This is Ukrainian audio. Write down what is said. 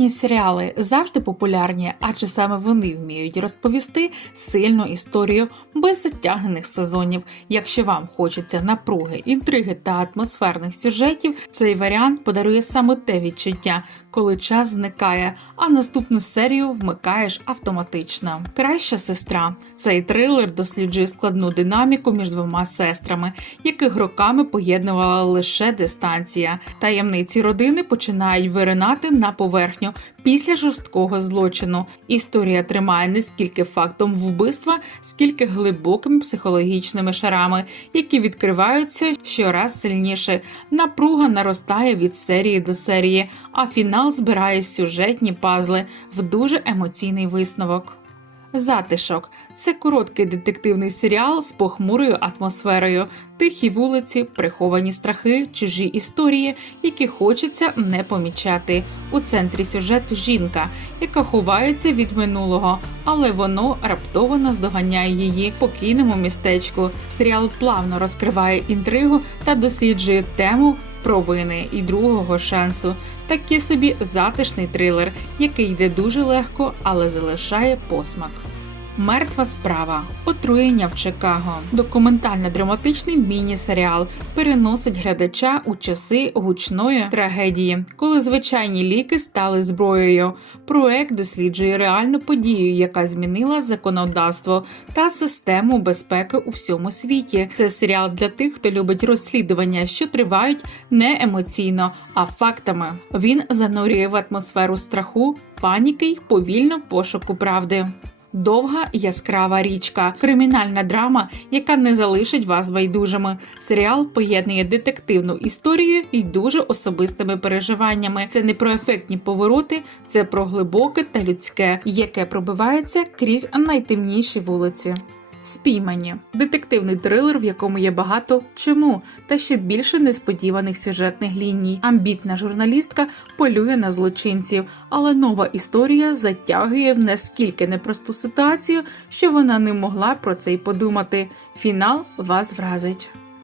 Міні-серіали завжди популярні, адже саме вони вміють розповісти сильну історію без затягнених сезонів. Якщо вам хочеться напруги, інтриги та атмосферних сюжетів, цей варіант подарує саме те відчуття, коли час зникає, а наступну серію вмикаєш автоматично. Краща сестра. Цей трилер досліджує складну динаміку між двома сестрами, яких роками поєднувала лише дистанція. Таємниці родини починають виринати на поверхню після жорсткого злочину. Історія тримає не скільки фактом вбивства, скільки глибокими психологічними шарами, які відкриваються щораз сильніше. Напруга наростає від серії до серії, а фінал збирає сюжетні пазли в дуже емоційний висновок. Затишок це короткий детективний серіал з похмурою атмосферою, тихі вулиці, приховані страхи, чужі історії, які хочеться не помічати. У центрі сюжету жінка, яка ховається від минулого, але воно раптово наздоганяє її в спокійному містечку. Серіал плавно розкриває інтригу та досліджує тему провини і другого шансу. Такий собі затишний трилер, який йде дуже легко, але залишає посмак. Мертва справа отруєння в Чикаго. Документально-драматичний міні-серіал переносить глядача у часи гучної трагедії, коли звичайні ліки стали зброєю. Проект досліджує реальну подію, яка змінила законодавство та систему безпеки у всьому світі. Це серіал для тих, хто любить розслідування, що тривають не емоційно, а фактами. Він занурює в атмосферу страху, паніки й повільно пошуку правди. Довга яскрава річка, кримінальна драма, яка не залишить вас байдужими. Серіал поєднує детективну історію і дуже особистими переживаннями. Це не про ефектні повороти, це про глибоке та людське, яке пробивається крізь найтемніші вулиці. Спіймані детективний трилер, в якому є багато чому та ще більше несподіваних сюжетних ліній. Амбітна журналістка полює на злочинців, але нова історія затягує в наскільки непросту ситуацію, що вона не могла про це й подумати. Фінал вас вразить.